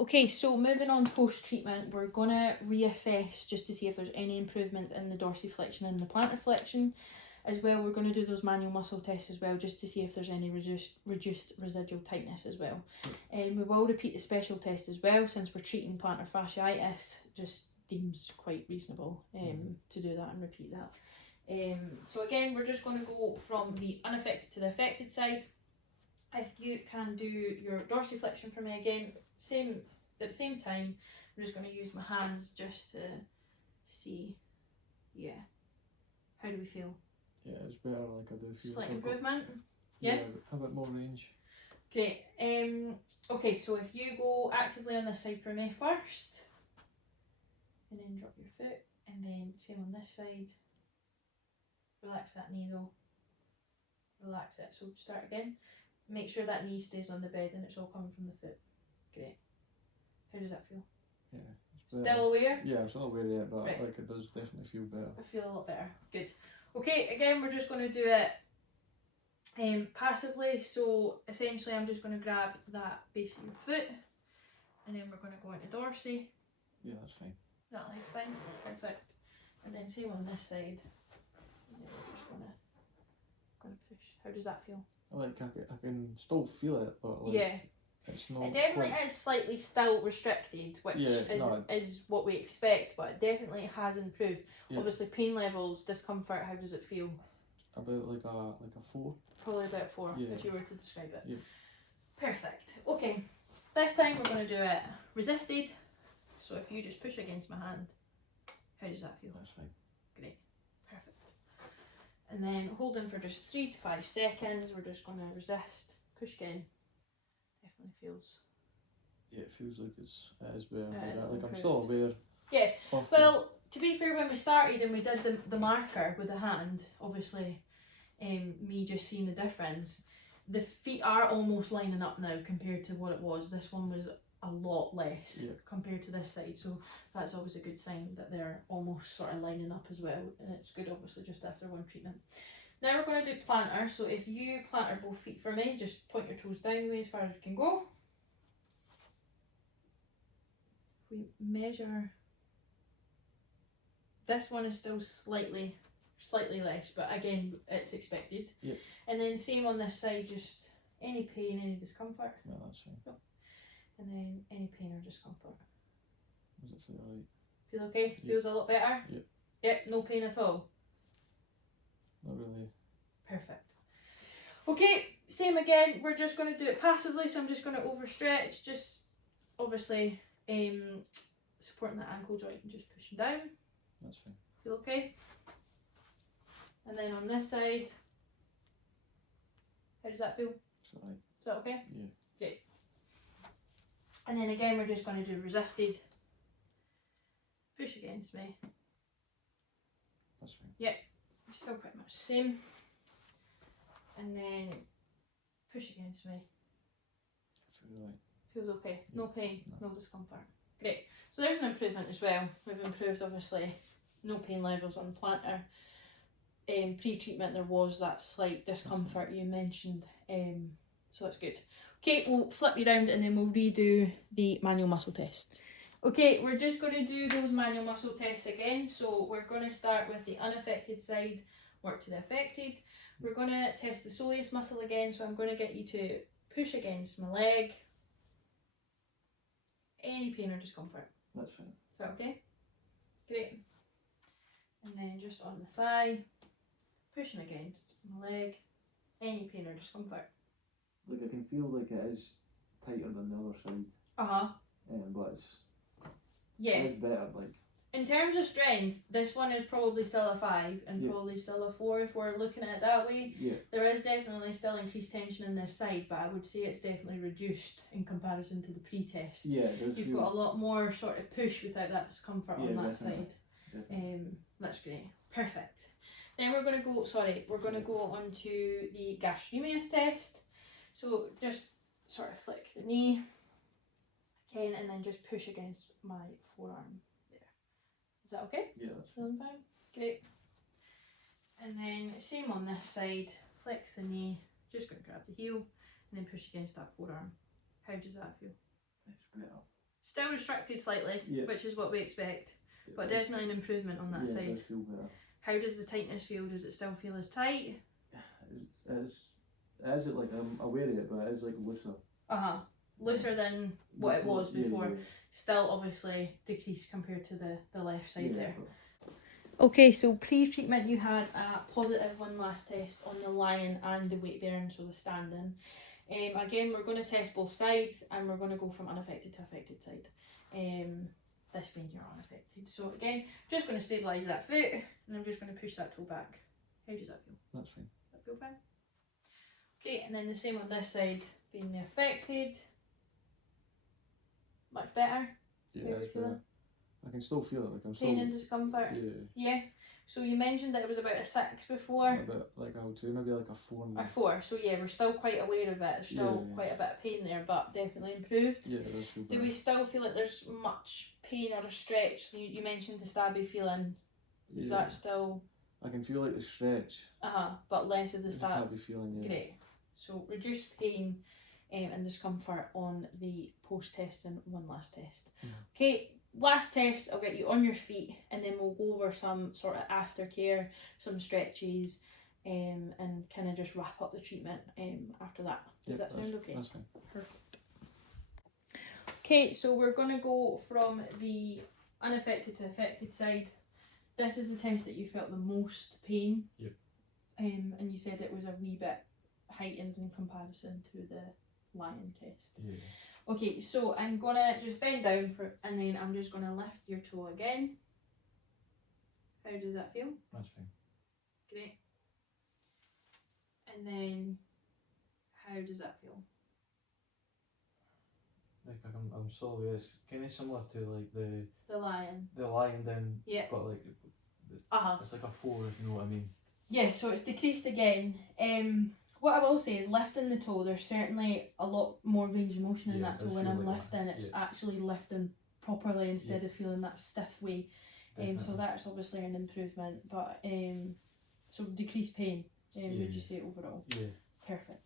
Okay, so moving on post-treatment, we're going to reassess just to see if there's any improvement in the dorsiflexion and the plantar flexion. As well, we're going to do those manual muscle tests as well, just to see if there's any reduced residual tightness as well. And we will repeat the special test as well, since we're treating plantar fasciitis, just deems quite reasonable to do that and repeat that. So again, we're just going to go from the unaffected to the affected side. If you can do your dorsiflexion for me again, at the same time, I'm just going to use my hands just to see, yeah, how do we feel? Yeah, it's better, like I do feel. Slight improvement? Yeah? A bit more range. Great. Okay, so if you go actively on this side for me first, and then drop your foot, and then same on this side. Relax that knee though. Relax it. So start again. Make sure that knee stays on the bed and it's all coming from the foot. Great. How does that feel? Yeah. Still aware? Yeah, I'm still aware of it, but right. like it does definitely feel better. I feel a lot better. Good. Okay, again, we're just going to do it passively. So essentially, I'm just going to grab that base of your foot, and then we're going to go into dorsi. Yeah, that's fine. That leg's fine. Perfect. And then same on this side. And then we're just going to push. How does that feel? I can still feel it, but like, yeah. It's not it definitely is slightly still restricted, which is what we expect, but it definitely has improved. Yeah. Obviously, pain levels, discomfort, how does it feel? About like a 4. Probably about 4, if you were to describe it. Yeah. Perfect. Okay, this time we're going to do it resisted. So if you just push against my hand, how does that feel? That's fine. Great. Perfect. And then holding for just 3 to 5 seconds, we're just going to resist. Push again. Definitely feels. Yeah, it feels like it is better. Like I'm still aware. Yeah. Well, to be fair, when we started and we did the marker with the hand, obviously, me just seeing the difference, the feet are almost lining up now compared to what it was. This one was a lot less compared to this side, so that's always a good sign that they're almost sort of lining up as well, and it's good obviously just after one treatment. Now we're going to do plantar, so if you plantar both feet for me, just point your toes down the way as far as you can go. If we measure, this one is still slightly less, but again, it's expected. Yeah. And then same on this side, just any pain, any discomfort. No, that's fine. No. And then any pain or discomfort. Does it feel alright? Feel okay? Yeah. Feels a lot better? Yeah. Yep, no pain at all? Not really. Perfect. Okay, same again, we're just going to do it passively, so I'm just going to overstretch, just obviously supporting that ankle joint and just pushing down. That's fine. Feel okay? And then on this side, how does that feel? It's alright. Is that okay? Yeah. Great. And then again, we're just going to do resisted. Push against me. That's fine. Yep, still pretty much the same. And then push against me. Feels alright. Feels okay. Yeah. No pain, no discomfort. Great. So there's an improvement as well. We've improved obviously no pain levels on plantar. Pre-treatment there was that slight discomfort you mentioned. So that's good. Okay, we'll flip you around and then we'll redo the manual muscle test. Okay, we're just going to do those manual muscle tests again. So we're going to start with the unaffected side, work to the affected. We're going to test the soleus muscle again, so I'm going to get you to push against my leg. Any pain or discomfort? That's fine. Is that okay? Great. And then just on the thigh, pushing against my leg. Any pain or discomfort? Like I can feel like it is tighter than the other side. Uh-huh. But yeah. It's better, like. In terms of strength, this one is probably still a 5 and probably still a 4 if we're looking at it that way. Yeah. There is definitely still increased tension in this side, but I would say it's definitely reduced in comparison to the pre-test. Yeah, it does. You've got a lot more sort of push without that discomfort on that side. Definitely. That's great. Perfect. Then we're going to go on to the gastrocnemius test. So just sort of flex the knee again and then just push against my forearm. Is that okay? Yeah, that's fine. Great. And then same on this side, flex the knee, just going to grab the heel and then push against that forearm. How does that feel? It's better. Still restricted slightly, Yeah. which is what we expect, but definitely an improvement on that yeah, side. it does feel better. How does the tightness feel? Does it still feel as tight? It is like, I'm aware of it, but it is like looser. Looser than what it was before. Yeah. Still obviously decreased compared to the left side Yeah, there. but Okay, so pre-treatment you had a positive one last test on the lying and the weight bearing, so the standing. Again, we're going to test both sides and we're going to go from unaffected to affected side. This being you're unaffected. So again, just going to stabilise that foot and I'm just going to push that toe back. How does that feel? that's fine. Does that feel fine? Okay, and then the same on this side, being the affected. Much better. Yeah, How are you it's feeling? better. I can still feel it. Like I'm Pain still. and discomfort? Yeah. Yeah. So you mentioned that it was about a 6 before. About like a 2, maybe like a 4. Or 4, so yeah, we're still quite aware of it. There's still quite a bit of pain there, but definitely improved. Yeah, it does feel better. Do we still feel like there's much pain or a stretch? So you mentioned the stabby feeling. Is that still? I can feel like the stretch. But less of the Stabby feeling, yeah. Great. So reduced pain and discomfort on the post-testing one last test. Okay, last test, I'll get you on your feet and then we'll go over some sort of aftercare, some stretches, and kind of just wrap up the treatment after that. Does that sound okay? That's fine. Perfect. Okay, so we're going to go from the unaffected to affected side. This is the test that you felt the most pain. Yep. And you said it was a wee bit heightened in comparison to the lying test. Yeah. Okay, so I'm gonna just bend down and then I'm just gonna lift your toe again. How does that feel? That's fine. Great. And then, how does that feel? Like I'm still aware. It's kind of similar to like The lying. the lying down. Yeah. But like. It's like a 4, if you know what I mean. Yeah, so it's decreased again. What I will say is lifting the toe, there's certainly a lot more range of motion in that toe. When I'm lifting, it's actually lifting properly instead of feeling that stiff way. So that's obviously an improvement. But so decreased pain, would you say overall? Yeah. Perfect.